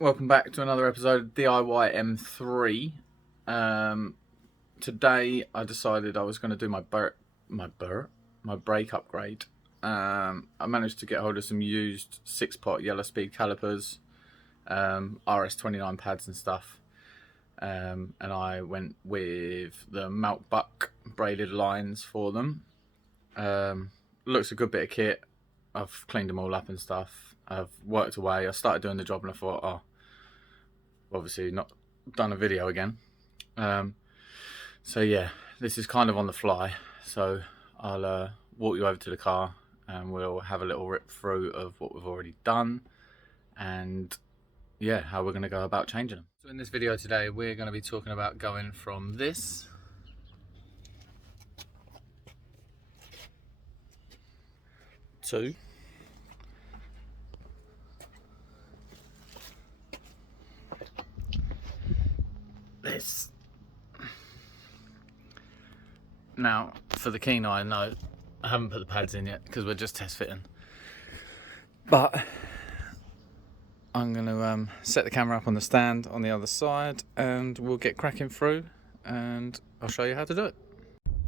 Welcome back to another episode of DIY M3. Today I decided I was going to do my brake upgrade. I managed to get hold of some used 6-pot yellow speed calipers, RS29 pads and stuff, and I went with the Mount Buck braided lines for them. Looks a good bit of kit. I've cleaned them all up and stuff. I've worked away. I started doing the job and I thought, oh, obviously not done a video again. So yeah, this is kind of on the fly. So I'll walk you over to the car and we'll have a little rip through of what we've already done and yeah, how we're going to go about changing them. So in this video today, we're going to be talking about going from this to this. Now, for the keen eye, no, I haven't put the pads in yet because we're just test fitting. But I'm going to set the camera up on the stand on the other side and we'll get cracking through and I'll show you how to do it.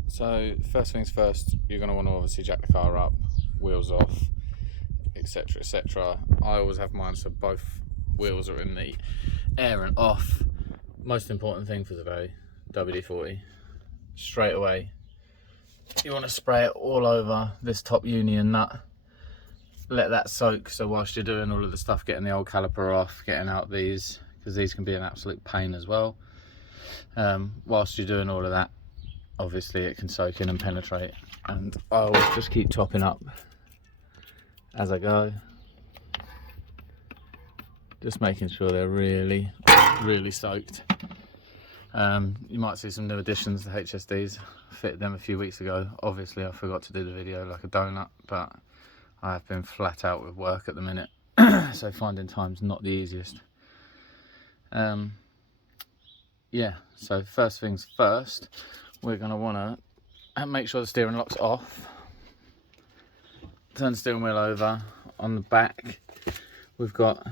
So first things first, you're going to want to obviously jack the car up, wheels off, etc, etc. I always have mine so both wheels are in the air and off. Most important thing for the day, WD-40. Straight away, you want to spray it all over this top union nut. Let that soak, so whilst you're doing all of the stuff, getting the old caliper off, getting out these, because these can be an absolute pain as well. Whilst you're doing all of that, obviously it can soak in and penetrate, and I always just keep topping up as I go, just making sure they're really soaked. You might see some new additions to HSDs. I fitted them a few weeks ago. Obviously I forgot to do the video like a donut, but I have been flat out with work at the minute, so finding time's not the easiest. Yeah, so first things first, we're going to want to make sure the steering lock's off. Turn the steering wheel over. On the back we've got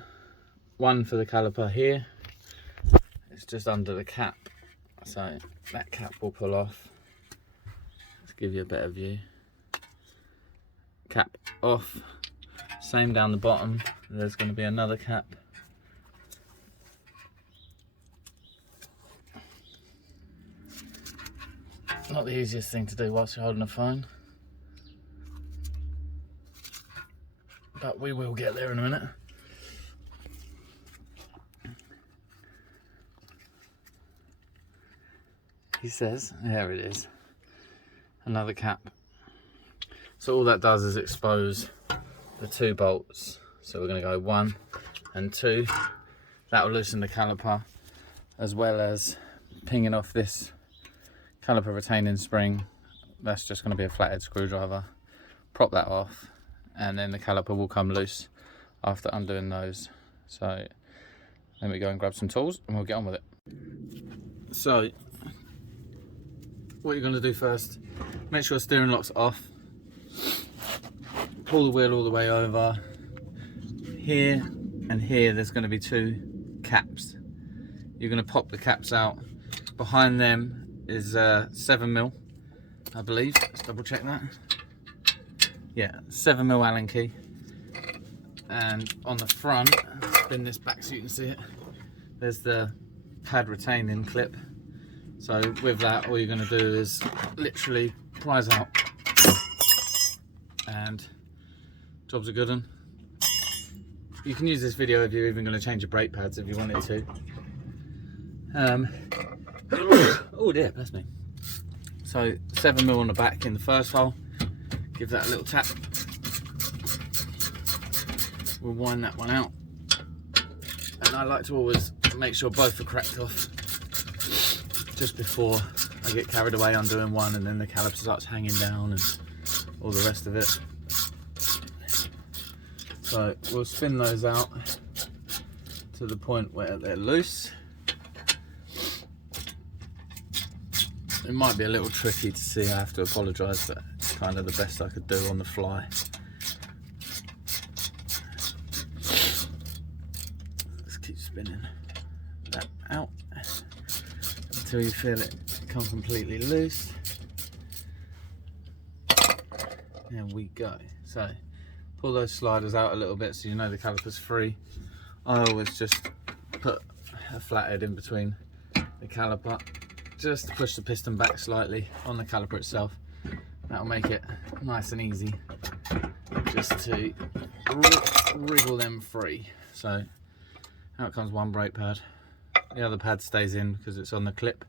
one for the caliper here. It's just under the cap, so that cap will pull off. Let's give you a better view. Cap off. Same down the bottom, there's going to be another cap. Not the easiest thing to do whilst you're holding a phone, but we will get there in a minute. He says, there it is, another cap. So all that does is expose the 2 bolts. So we're going to go 1 and 2. That will loosen the caliper, as well as pinging off this caliper retaining spring. That's just going to be a flathead screwdriver. Prop that off, and then the caliper will come loose after undoing those. So let me go and grab some tools and we'll get on with it. So what you're going to do first, make sure the steering lock's off. Pull the wheel all the way over. Here and here there's going to be 2 caps. You're going to pop the caps out. Behind them is 7mm, I believe. Let's double check that. Yeah, 7mm Allen key. And on the front, spin this back so you can see it, there's the pad retaining clip. So with that, all you're going to do is literally prise out, and job's a good one. You can use this video if you're even going to change your brake pads if you wanted to. Oh dear, bless me. So 7mm on the back in the first hole. Give that a little tap. We'll wind that one out, and I like to always make sure both are cracked off just before I get carried away undoing one and then the caliper starts hanging down and all the rest of it. So we'll spin those out to the point where they're loose. It might be a little tricky to see, I have to apologise, but it's kind of the best I could do on the fly. keep spinning that out until you feel it come completely loose. There we go. So pull those sliders out a little bit so you know the caliper's free. I always just put a flathead in between the caliper just to push the piston back slightly on the caliper itself. That'll make it nice and easy just to wriggle them free. So out comes one brake pad, the other pad stays in because it's on the clip,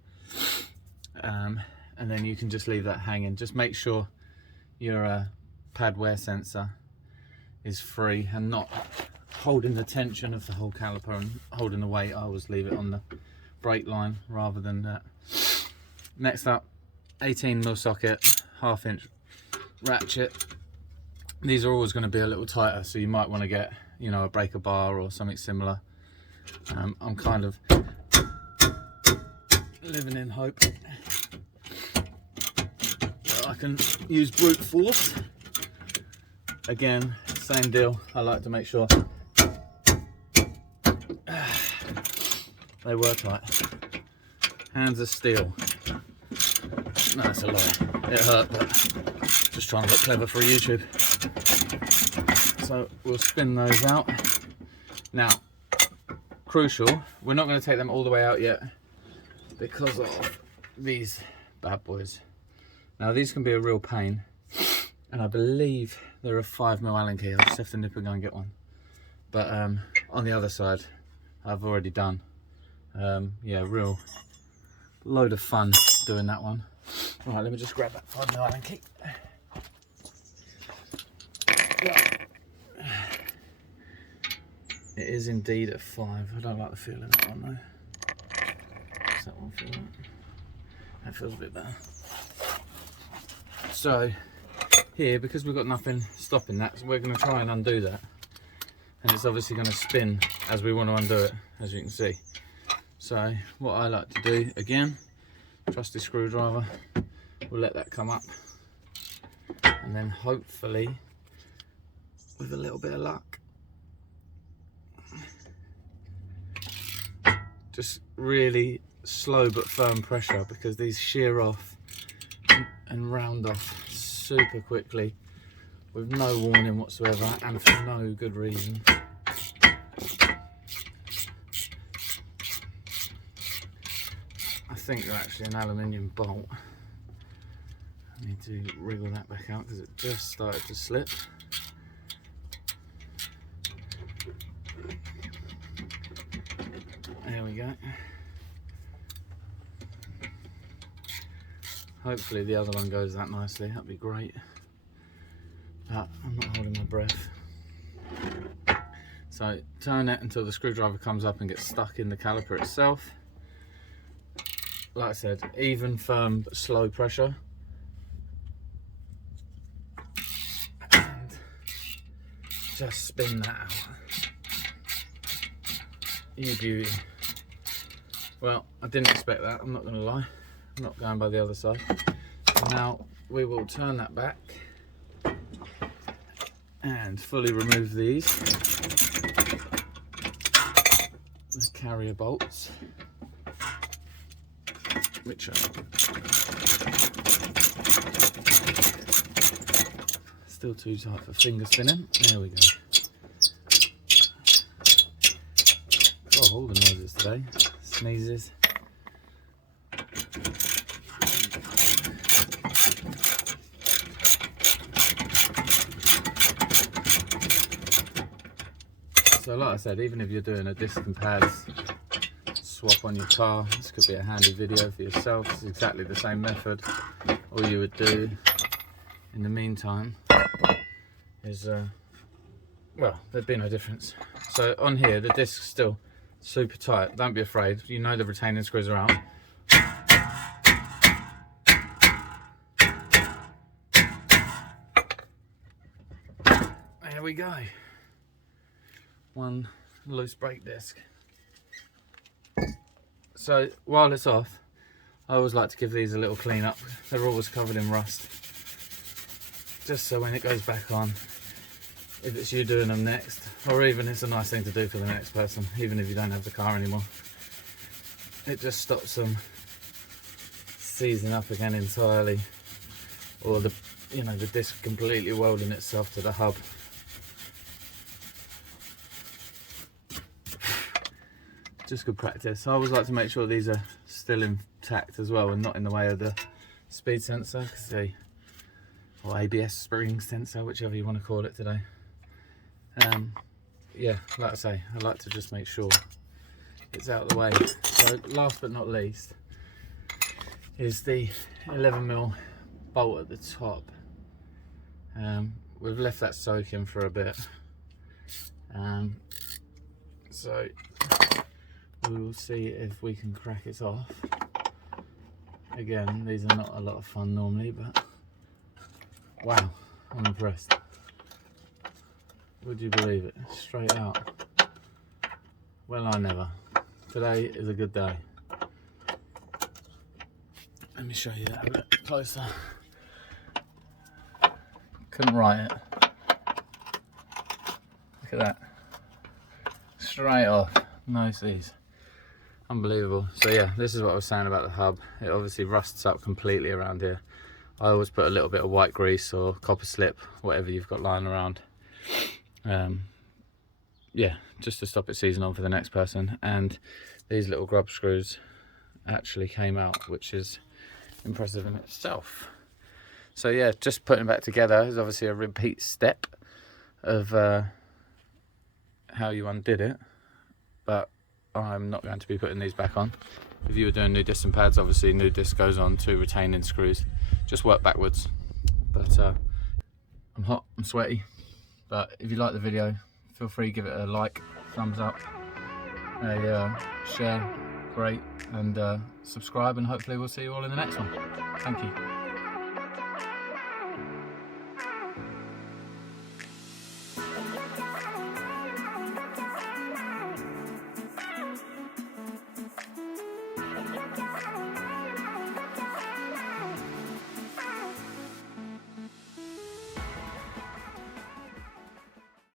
and then you can just leave that hanging. Just make sure your pad wear sensor is free and not holding the tension of the whole caliper and holding the weight. I always leave it on the brake line rather than that. Next up, 18mm socket, 1/2 inch ratchet. These are always going to be a little tighter, so you might want to get, you know, a breaker bar or something similar. I'm kind of living in hope that I can use brute force. Again, same deal. I like to make sure they were tight. Hands of steel. No, that's a lie. It hurt, but just trying to look clever for YouTube. So we'll spin those out. Now, crucial, we're not going to take them all the way out yet because of these bad boys. Now these can be a real pain, and I believe they're a 5mm Allen key. I'll just have to nip and go and get one. But on the other side, I've already done. Yeah, real load of fun doing that one. Right, let me just grab that 5mm Allen key. It is indeed a 5. I don't like the feel of that one though. Does that one feel like? That feels a bit better. So here, because we've got nothing stopping that, so we're going to try and undo that, and it's obviously going to spin as we want to undo it, as you can see. So what I like to do, again, trusty screwdriver, we'll let that come up, and then hopefully with a little bit of luck, just really slow but firm pressure, because these shear off and round off super quickly with no warning whatsoever and for no good reason. I think they're actually an aluminium bolt. I need to wriggle that back out because it just started to slip. There we go. Hopefully the other one goes that nicely, that'd be great. But I'm not holding my breath. So turn it until the screwdriver comes up and gets stuck in the caliper itself. Like I said, even, firm, but slow pressure. And just spin that out. You beauty. Well, I didn't expect that, I'm not going to lie. I'm not going by the other side. So now we will turn that back and fully remove these, the carrier bolts, which are still too tight for finger spinning. There we go. Oh, all the noises today. Sneezes. So like I said, even if you're doing a disc and pads swap on your car, this could be a handy video for yourself. It's exactly the same method. All you would do in the meantime is, well, there'd be no difference. So on here, the disc's still super tight. Don't be afraid. You know the retaining screws are out. There we go. One loose brake disc. So while it's off, I always like to give these a little clean up. They're always covered in rust, just so when it goes back on, if it's you doing them next, or even it's a nice thing to do for the next person, even if you don't have the car anymore. It just stops them seizing up again entirely, or the disc completely welding itself to the hub. Just good practice. I always like to make sure these are still intact as well and not in the way of the speed sensor, or ABS spring sensor, whichever you want to call it today. Yeah, like I say, I like to just make sure it's out of the way. So last but not least is the 11mm bolt at the top. We've left that soaking for a bit, so we will see if we can crack it off. Again, these are not a lot of fun normally, but wow, I'm impressed. Would you believe it? Straight out. Well, I never. Today is a good day. Let me show you that a bit closer. Couldn't write it. Look at that. Straight off. No seize. Unbelievable. So yeah, this is what I was saying about the hub. It obviously rusts up completely around here. I always put a little bit of white grease or copper slip, whatever you've got lying around. Yeah, just to stop it seizing on for the next person. And these little grub screws actually came out, which is impressive in itself. So yeah, just putting it back together is obviously a repeat step of how you undid it, but I'm not going to be putting these back on. If you were doing new disc and pads, obviously new disc goes on 2 retaining screws. Just work backwards. But I'm hot, I'm sweaty, but if you like the video, feel free to give it a like, thumbs up, a share, great, and subscribe, and hopefully we'll see you all in the next one. Thank you.